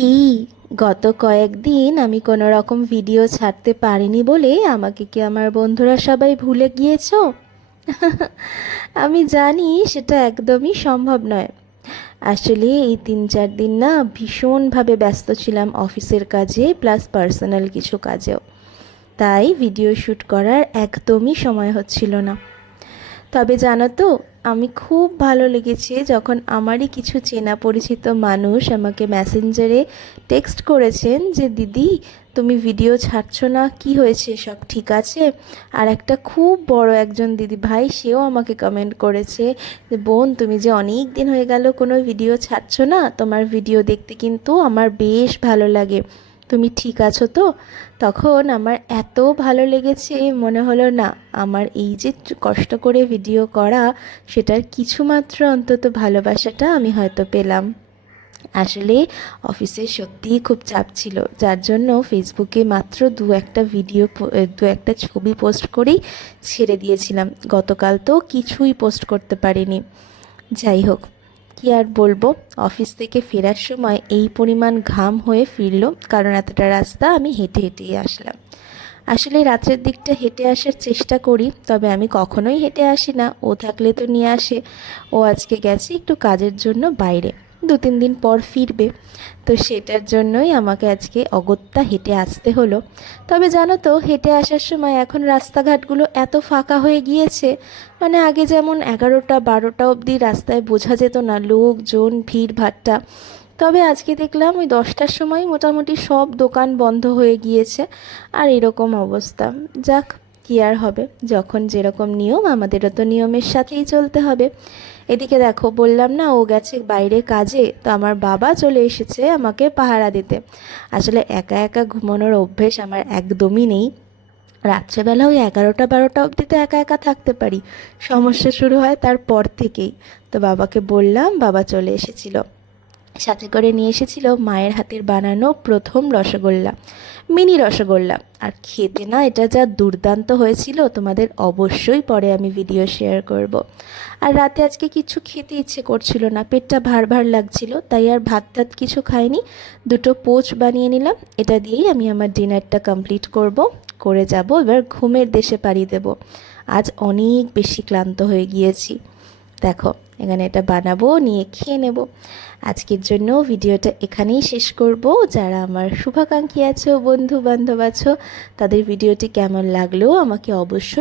কি গত কয়েকদিন আমি কোনো রকম ভিডিও ছাড়তে পারিনি বলে আমাকে কি আমার বন্ধুরা সবাই ভুলে গিয়েছো? আমি জানি সেটা একদমই সম্ভব নয়। আসলে এই 3-4 দিন না ভীষণভাবে ব্যস্ত ছিলাম অফিসের কাজে প্লাস পার্সোনাল কিছু কাজেও, তাই ভিডিও শ্যুট করার একদমই সময় হচ্ছিল না। তবে জানো তো, আমি খুব ভালো লেগেছে যখন আমারই কিছু চেনা পরিচিত মানুষ আমাকে মেসেঞ্জারে টেক্সট করেছেন যে দিদি তুমি ভিডিও ছাড়ছো না, কি হয়েছে, সব ঠিক আছে? আর একটা খুব বড় একজন দিদি ভাই সেও আমাকে কমেন্ট করেছে যে বোন তুমি যে অনেক দিন হয়ে গেল কোনো ভিডিও ছাড়ছো না, তোমার ভিডিও দেখতে কিন্তু আমার বেশ ভালো লাগে, তুমি ঠিক আছো তো? তখন আমার এত ভালো লেগেছে, মনে হলো না আমার এই যে কষ্ট করে ভিডিও করা সেটার কিছুমাত্র অন্তত ভালোবাসাটা আমি হয়তো পেলাম। আসলে অফিসে সত্যিই খুব চাপ ছিল, যার জন্য ফেসবুকে মাত্র দু একটা ছবি পোস্ট করেই ছেড়ে দিয়েছিলাম। গতকাল তো কিছুই পোস্ট করতে পারিনি। যাই হোক, কি আর বলবো, অফিস থেকে ফেরার সময় এই পরিমাণ ঘাম হয়ে ফিরলো কারণ এতটা রাস্তা আমি হেঁটে হেঁটেই আসলাম। আসলে রাত্রের দিকটা হেঁটে আসার চেষ্টা করি, তবে আমি কখনোই হেঁটে আসি না, ও থাকলে তো নিয়ে আসে। ও আজকে গেছে একটু কাজের জন্য বাইরে, 2-3 দিন পর ফিরবে, তো সেটার জন্যই আমাকে আজকে অগত্যা হেঁটে আসতে হলো। তবে জানো তো, হেঁটে আসার সময় এখন রাস্তাঘাটগুলো এত ফাঁকা হয়ে গিয়েছে, মানে আগে যেমন 11টা 12টা অবধি রাস্তায় বোঝা যেত না লোকজন ভিড় ভাট্টা, তবে আজকে দেখলাম ওই 10টার সময় মোটামুটি সব দোকান বন্ধ হয়ে গিয়েছে। আর এরকম অবস্থা, যাক, কী আর হবে, যখন যেরকম নিয়ম আমাদেরও তো নিয়মের সাথেই চলতে হবে। এদিকে দেখো, বললাম না ও গেছে বাইরে কাজে, তো আমার বাবা চলে এসেছে আমাকে পাহারা দিতে। আসলে একা একা ঘুমানোর অভ্যেস আমার একদমই নেই, রাত্রেবেলা ওই 11টা 12টা অবধি তো একা একা থাকতে পারি, সমস্যা শুরু হয় তারপর থেকেই। তো বাবাকে বললাম, বাবা চলে এসেছিল, সাথে করে নিয়ে এসেছিল মায়ের হাতের বানানো প্রথম রসগোল্লা, মিনি রসগোল্লা। আর খেতে না এটা যা দুর্দান্ত হয়েছিল, তোমাদের অবশ্যই পরে আমি ভিডিও শেয়ার করব। আর রাতে আজকে কিছু খেতে ইচ্ছে করছিল না, পেটটা ভার ভার লাগছিল, তাই আর ভাত টাত কিছু খাইনি, দুটো পোচ বানিয়ে নিলাম, এটা দিয়েই আমি আমার ডিনারটা কমপ্লিট করব, করে যাব এবার ঘুমের দেশে পাড়ি দেব। আজ অনেক বেশি ক্লান্ত হয়ে গিয়েছি। দেখো, এখানে এটা বানাবো, নিয়ে খেয়ে নেব। আজকের জন্য ভিডিওটা এখানেই শেষ করব। যারা আমার শুভাকাঙ্ক্ষী আছো, বন্ধু বান্ধব আছো, তাদের ভিডিওটি কেমন লাগলো আমাকে অবশ্যই